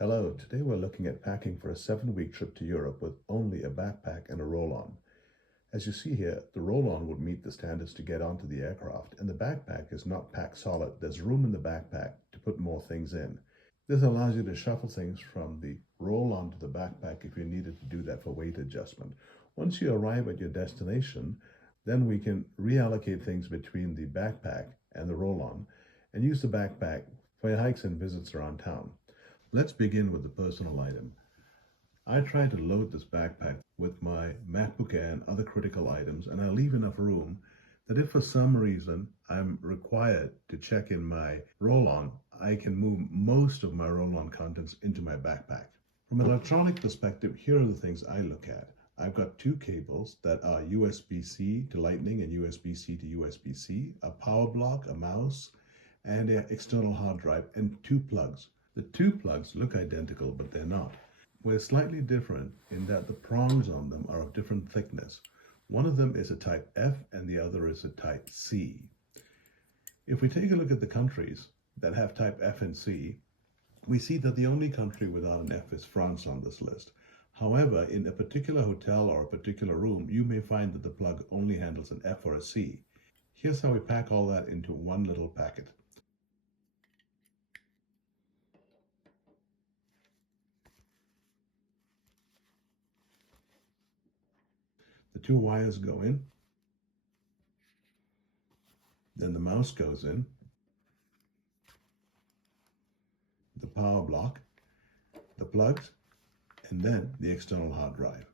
Hello, today we're looking at packing for a 7-week trip to Europe with only a backpack and a roll-on. As you see here, the roll-on would meet the standards to get onto the aircraft, and the backpack is not packed solid. There's room in the backpack to put more things in. This allows you to shuffle things from the roll-on to the backpack if you needed to do that for weight adjustment. Once you arrive at your destination, then we can reallocate things between the backpack and the roll-on and use the backpack for your hikes and visits around town. Let's begin with the personal item. I try to load this backpack with my MacBook Air and other critical items, and I leave enough room that if for some reason I'm required to check in my roll-on, I can move most of my roll-on contents into my backpack. From an electronic perspective, here are the things I look at. I've got 2 cables that are USB-C to Lightning and USB-C to USB-C, a power block, a mouse, and an external hard drive, and 2 plugs. The 2 plugs look identical, but they're not. We're slightly different in that the prongs on them are of different thickness. One of them is a type F and the other is a type C. If we take a look at the countries that have type F and C, we see that the only country without an F is France on this list. However, in a particular hotel or a particular room, you may find that the plug only handles an F or a C. Here's how we pack all that into one little packet. The 2 wires go in, then the mouse goes in, the power block, the plugs, and then the external hard drive.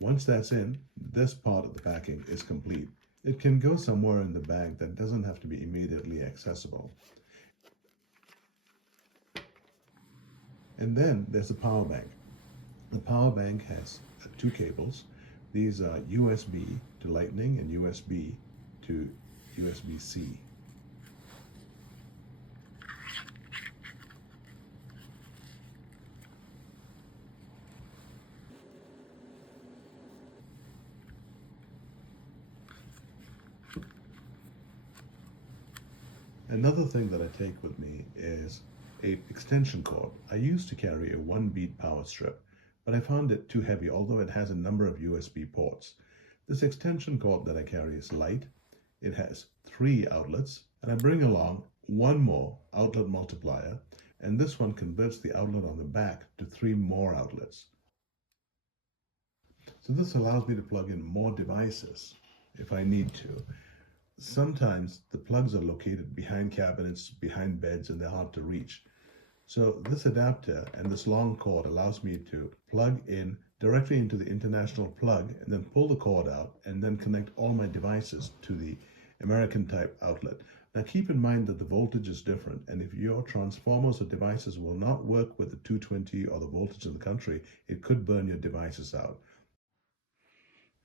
Once that's in, this part of the packing is complete. It can go somewhere in the bag that doesn't have to be immediately accessible. And then there's the power bank. The power bank has 2 cables. These are USB to Lightning and USB to USB-C. Another thing that I take with me is an extension cord. I used to carry a 1-bead power strip, but I found it too heavy, although it has a number of USB ports. This extension cord that I carry is light. It has 3 outlets, and I bring along 1 more outlet multiplier, and this one converts the outlet on the back to 3 more outlets. So this allows me to plug in more devices if I need to. Sometimes the plugs are located behind cabinets, behind beds, and they're hard to reach. So this adapter and this long cord allows me to plug in directly into the international plug and then pull the cord out and then connect all my devices to the American type outlet. Now keep in mind that the voltage is different, and if your transformers or devices will not work with the 220 or the voltage in the country, it could burn your devices out.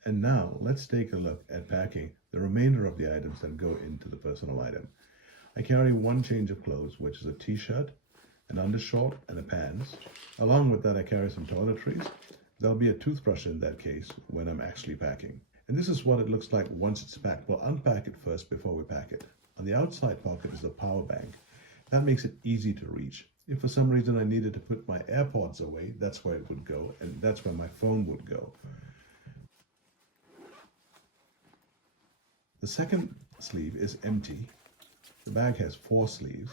And now let's take a look at packing the remainder of the items that go into the personal item. I carry 1 change of clothes, which is a t-shirt, an undershort, and a pants. Along with that, I carry some toiletries. There'll be a toothbrush in that case when I'm actually packing. And this is what it looks like once it's packed. We'll unpack it first before we pack it. On the outside pocket is the power bank. That makes it easy to reach. If for some reason I needed to put my AirPods away, that's where it would go, and that's where my phone would go. The second sleeve is empty. The bag has 4 sleeves.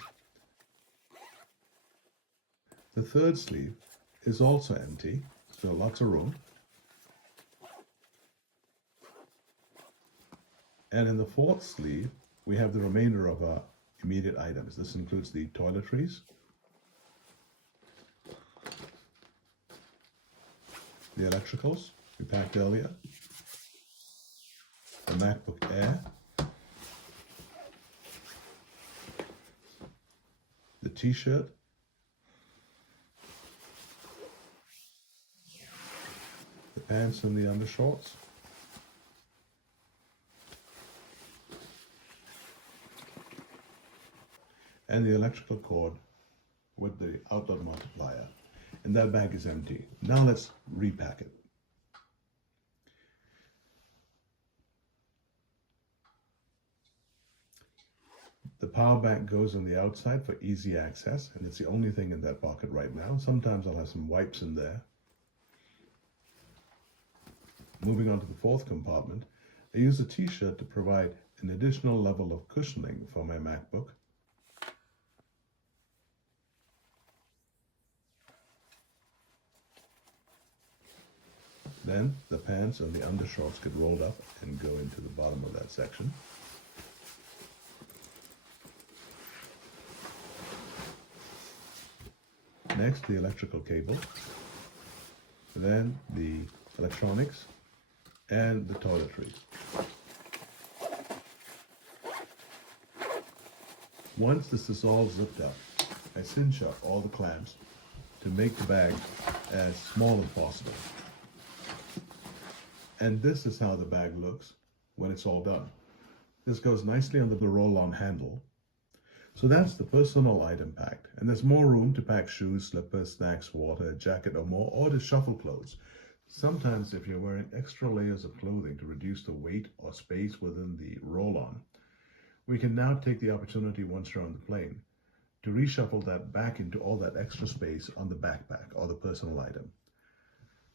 The third sleeve is also empty, so lots of room. And in the 4th sleeve, we have the remainder of our immediate items. This includes the toiletries, the electricals we packed earlier, the MacBook Air, the t-shirt, the pants and the undershorts, and the electrical cord with the outlet multiplier. And that bag is empty. Now let's repack it. The power bank goes on the outside for easy access, and it's the only thing in that pocket right now. Sometimes I'll have some wipes in there. Moving on to the fourth compartment, I use a t-shirt to provide an additional level of cushioning for my MacBook. Then the pants and the undershorts get rolled up and go into the bottom of that section. Next, the electrical cable, then the electronics, and the toiletries. Once this is all zipped up, I cinch up all the clamps to make the bag as small as possible. And this is how the bag looks when it's all done. This goes nicely under the roll-on handle. So that's the personal item packed. And there's more room to pack shoes, slippers, snacks, water, a jacket or more, or to shuffle clothes. Sometimes if you're wearing extra layers of clothing to reduce the weight or space within the roll-on, we can now take the opportunity once you're on the plane to reshuffle that back into all that extra space on the backpack or the personal item.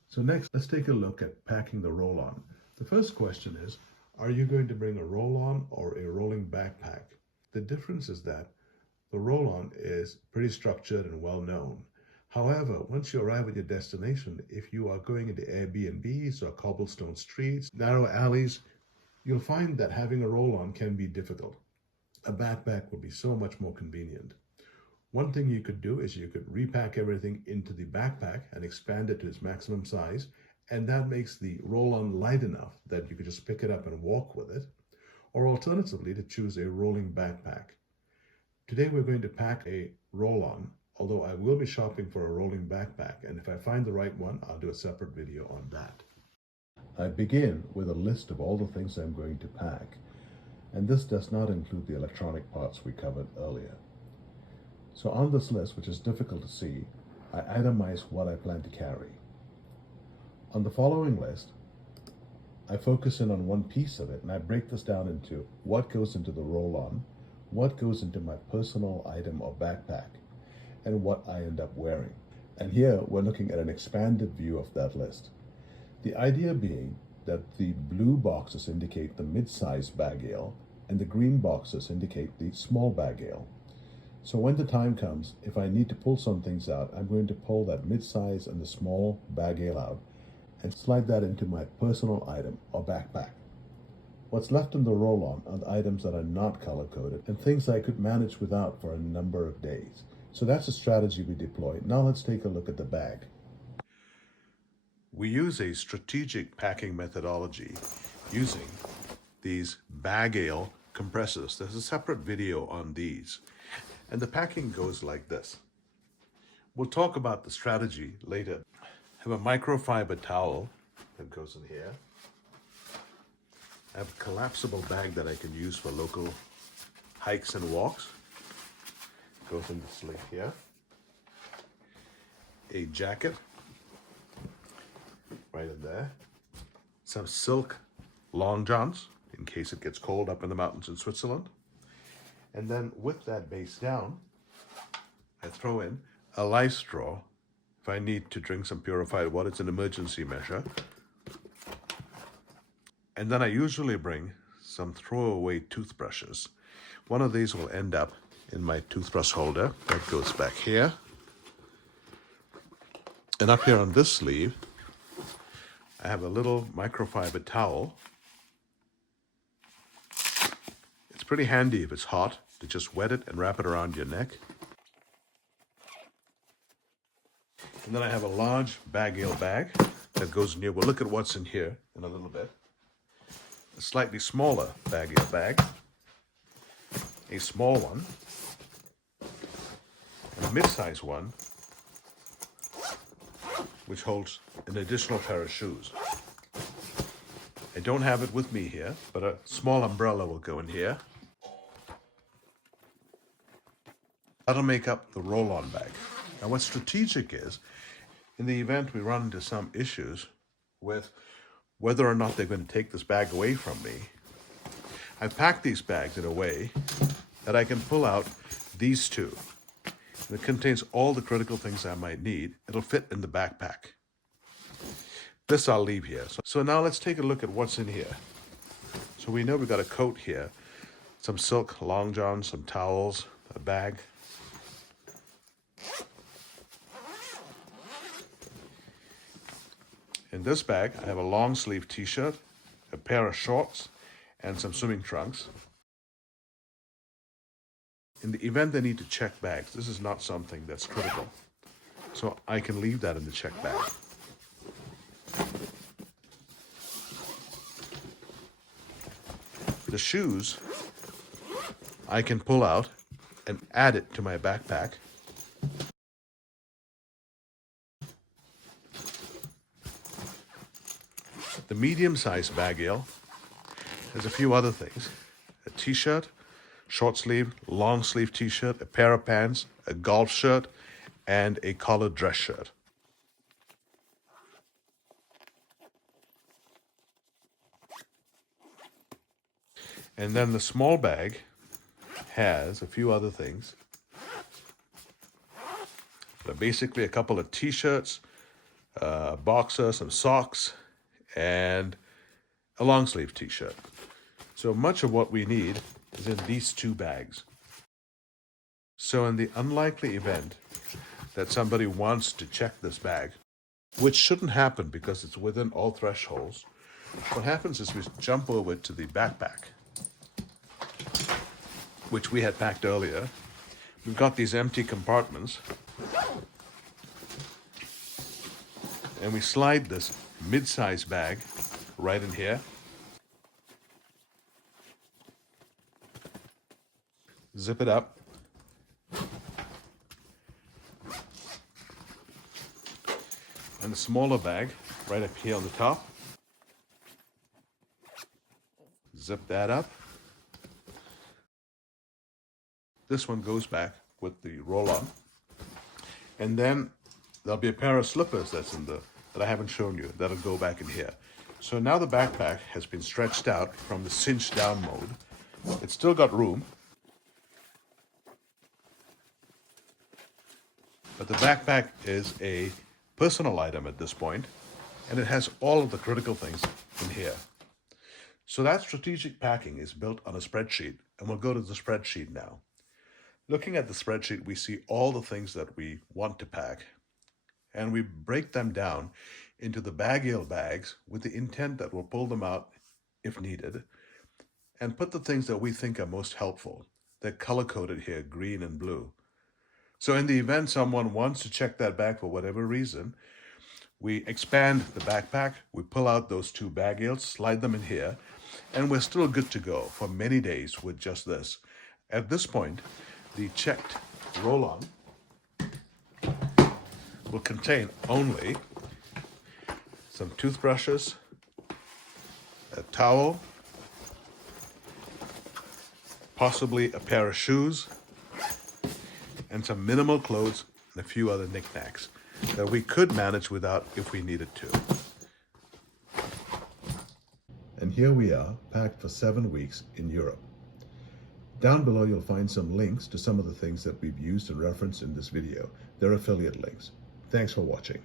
So next, let's take a look at packing the roll-on. The first question is, are you going to bring a roll-on or a rolling backpack? The difference is that the roll-on is pretty structured and well known. However, once you arrive at your destination, if you are going into Airbnbs or cobblestone streets, narrow alleys, you'll find that having a roll-on can be difficult. A backpack would be so much more convenient. One thing you could do is you could repack everything into the backpack and expand it to its maximum size, and that makes the roll-on light enough that you could just pick it up and walk with it, or alternatively to choose a rolling backpack. Today we're going to pack a roll-on, although I will be shopping for a rolling backpack, and if I find the right one, I'll do a separate video on that. I begin with a list of all the things I'm going to pack, and this does not include the electronic parts we covered earlier. So on this list, which is difficult to see, I itemize what I plan to carry. On the following list, I focus in on one piece of it, and I break this down into what goes into the roll-on, what goes into my personal item or backpack, and what I end up wearing. And here we're looking at an expanded view of that list. The idea being that the blue boxes indicate the mid-size bag ale, and the green boxes indicate the small bag ale. So when the time comes, if I need to pull some things out, I'm going to pull that mid-size and the small bag ale out and slide that into my personal item or backpack. What's left in the roll-on are the items that are not color-coded and things I could manage without for a number of days. So that's a strategy we deploy. Now let's take a look at the bag. We use a strategic packing methodology using these bag ale compressors. There's a separate video on these. And the packing goes like this. We'll talk about the strategy later. I have a microfiber towel that goes in here. I have a collapsible bag that I can use for local hikes and walks. Goes in the sleeve here. A jacket right in there. Some silk long johns in case it gets cold up in the mountains in Switzerland. And then with that base down, I throw in a life straw if I need to drink some purified water. It's an emergency measure. And then I usually bring some throwaway toothbrushes. One of these will end up in my toothbrush holder. That goes back here. And up here on this sleeve, I have a little microfiber towel. It's pretty handy if it's hot to just wet it and wrap it around your neck. And then I have a large bag ale bag that goes in here. We'll look at what's in here in a little bit. A slightly smaller bag ale bag, a small one, and a mid-size one, which holds an additional pair of shoes. I don't have it with me here, but a small umbrella will go in here. That'll make up the roll-on bag. Now what's strategic is, in the event we run into some issues with whether or not they're going to take this bag away from me, I've packed these bags in a way that I can pull out these two. And it contains all the critical things I might need. It'll fit in the backpack. This I'll leave here. So now let's take a look at what's in here. So we know we've got a coat here, some silk long johns, some towels, a bag. In this bag, I have a long sleeve t-shirt, a pair of shorts, and some swimming trunks. In the event they need to check bags, this is not something that's critical. So I can leave that in the check bag. The shoes, I can pull out and add it to my backpack. The medium-sized baggiel has a few other things. A t-shirt, short sleeve, long sleeve t-shirt, a pair of pants, a golf shirt, and a collared dress shirt. And then the small bag has a few other things. But basically a couple of t-shirts, a boxer, some socks, and a long sleeve t-shirt. So much of what we need is in these two bags. So in the unlikely event that somebody wants to check this bag, which shouldn't happen because it's within all thresholds, what happens is we jump over to the backpack, which we had packed earlier. We've got these empty compartments, and we slide this mid-size bag right in here. Zip it up. And the smaller bag right up here on the top. Zip that up. This one goes back with the roll-on. And then there'll be a pair of slippers that I haven't shown you, that'll go back in here. So now the backpack has been stretched out from the cinch down mode. It's still got room, but the backpack is a personal item at this point, and it has all of the critical things in here. So that strategic packing is built on a spreadsheet, and we'll go to the spreadsheet now. Looking at the spreadsheet, we see all the things that we want to pack, and we break them down into the baggiel bags with the intent that we'll pull them out if needed, and put the things that we think are most helpful. They're color-coded here, green and blue. So in the event someone wants to check that bag for whatever reason, we expand the backpack, we pull out those two baggiels, slide them in here, and we're still good to go for many days with just this. At this point, the checked roll-on will contain only some toothbrushes, a towel, possibly a pair of shoes, and some minimal clothes and a few other knickknacks that we could manage without if we needed to. And here we are, packed for 7 weeks in Europe. Down below you'll find some links to some of the things that we've used and referenced in this video. They're affiliate links. Thanks for watching.